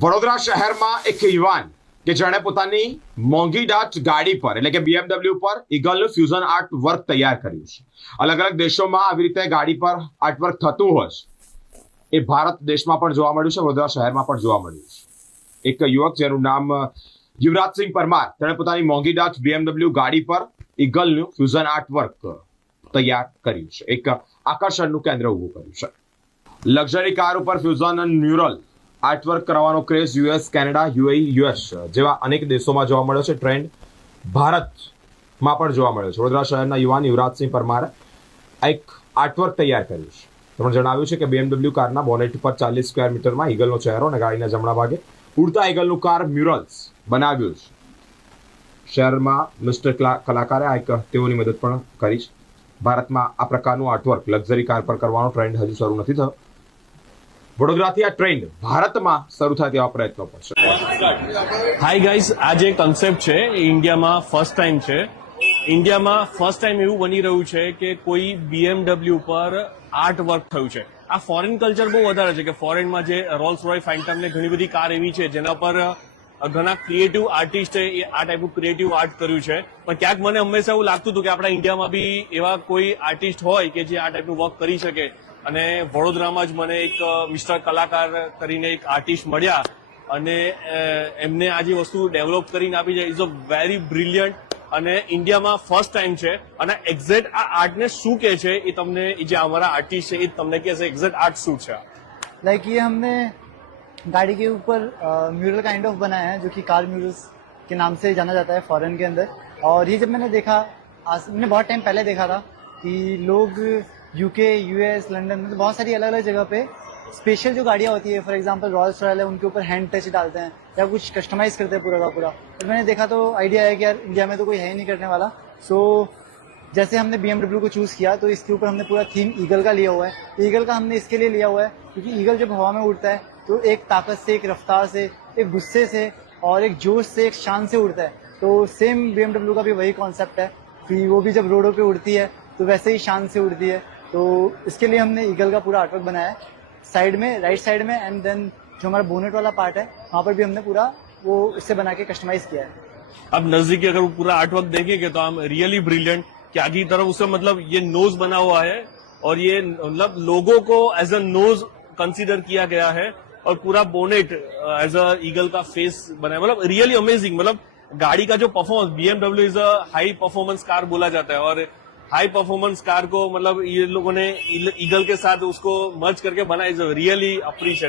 વડોદરા શહેરમાં એક યુવાન કે જેણે પોતાની મોંઘી ડાચ ગાડી પર એટલે કે BMW પર ઈગલનું ફ્યુઝન આર્ટ વર્ક તૈયાર કર્યું છે. અલગ અલગ દેશોમાં આવી રીતે ગાડી પર આર્ટ વર્ક થતું હોય છે. એ ભારત દેશમાં પણ જોવા મળ્યું છે, વડોદરા શહેરમાં પણ જોવા મળ્યું છે. એક યુવક જેનું નામ યુવરાજસિંહ પરમાર, તેણે પોતાની મોંઘી ડાચ BMW ગાડી પર ઈગલનું ફ્યુઝન આર્ટ વર્ક તૈયાર કર્યું છે. એક આકર્ષણનું કેન્દ્ર ઉભું કર્યું છે. લક્ઝરી કાર ઉપર ફ્યુઝન અને મ્યુરલ આર્ટવર્ક કરવાનો craze US, Canada, UAE, US જેવા અનેક દેશોમાં જોવા મળ્યો છે. ટ્રેન્ડ ભારતમાં પણ જોવા મળ્યો છે. વડોદરા શહેરના યુવાન યુવરાજસિંહ પરમારે એક આર્ટવર્ક તૈયાર કર્યું છે. તેમણે જણાવ્યું છે કે BMW કારના બોનેટ પર 40 સ્ક્વેર મીટરમાં ઈગલનો ચહેરો અને ગાડીના જમણા ભાગે ઉડતા ઈગલનું કાર મ્યુરલ્સ બનાવ્યું છે. શહેરમાં મિસ્ટર કલાકારે આ એક તેઓની મદદ પણ કરી છે. ભારતમાં આ પ્રકારનું આર્ટવર્ક લક્ઝરી કાર પર કરવાનો ટ્રેન્ડ હજુ શરૂ નથી થયો. વડોદરાથી આ ટ્રેન્ડ ભારતમાં શરૂ થાય તેવા પ્રયત્નો પડશે. હાય ગાઈઝ, આ જે કન્સેપ્ટ છે એ ઇન્ડિયામાં ફર્સ્ટ ટાઈમ છે. ઇન્ડિયામાં ફર્સ્ટ ટાઈમ એવું બની રહ્યું છે કે કોઈ BMW પર આર્ટ વર્ક થયું છે. આ ફોરેન કલ્ચર બહુ વધારે છે કે ફોરેનમાં જે રોલ્સ રોય ફેન્ટમ ને ઘણી બધી કાર એવી છે જેના પર ઘણા ક્રિએટિવ આર્ટિસ્ટે એ આ ટાઈપનું ક્રિએટિવ આર્ટ કર્યું છે. પણ ક્યાંક મને હંમેશા એવું લાગતું હતું કે આપણા ઇન્ડિયામાં બી એવા કોઈ આર્ટિસ્ટ હોય કે જે આ ટાઈપનું વર્ક કરી શકે. અને વડોદરામાં જ મને એક મિસ્ટર કલાકાર કરીને એક આર્ટિસ્ટ મળ્યા અને એમને આ જે વસ્તુ ડેવલપ કરીને આપી છે ઇઝ અ વેરી બ્રિલિયન્ટ અને ઇન્ડિયામાં ફર્સ્ટ ટાઈમ છે. અને એક્ઝેક્ટ આ આર્ટને શું કહે છે એ તમને જે हमारा आर्टिस्ट है ये તમને कहશે एग्जैक्ट आर्ट शूट है. लाइक ये हमने गाड़ी के ऊपर म्यूरल काइंड ऑफ बनाया है जो कि कार म्यूरल्स के नाम से जाना जाता है फॉरेन के अंदर. और ये जब मैंने देखा, मैंने बहुत टाइम पहले देखा था कि लोग UK, US, लंदन में बहुत सारी अलग अलग जगह पे स्पेशल जो गाड़ियाँ होती है, फॉर एग्जांपल रॉयल्स रॉयल है, उनके ऊपर हैंड टच डालते हैं या कुछ कस्टमाइज करते हैं पूरा का पूरा. और मैंने देखा तो आइडिया है कि यार इंडिया में तो कोई है ही नहीं करने वाला. सो जैसे हमने BMW को चूज किया तो इसके ऊपर हमने पूरा थीम ईगल का लिया हुआ है. ईगल का हमने इसके लिए लिया हुआ है क्योंकि ईगल जब हवा में उड़ता है तो एक ताकत से, एक रफ्तार से, एक गुस्से से और एक जोश से, एक शान से उड़ता है. तो सेम BMW का भी वही कॉन्सेप्ट है कि वो भी जब रोडों पे उड़ती है तो वैसे ही शान से उड़ती है. तो इसके लिए हमने ईगल का पूरा आर्टवर्क बनाया है साइड में, राइट साइड में. एंड देन जो हमारा बोनेट वाला पार्ट है वहाँ पर भी हमने पूरा वो इससे बना के कस्टमाइज किया है. अब नजदीकी अगर पूरा आर्टवर्क देखेंगे तो हम रियली ब्रिलियंट कि आगे की तरफ उससे मतलब ये नोज बना हुआ है और ये मतलब लोगो को एज अ नोज कंसीडर किया गया है और पूरा बोनेट एज अ ईगल का फेस बना है. मतलब रियली अमेजिंग. मतलब गाड़ी का जो performance, BMW is a high performance car बोला जाता है और हाई परफॉर्मेंस कार को मतलब ये लोगों ने ईगल के साथ उसको मर्ज करके बनाया. Is really appreciate.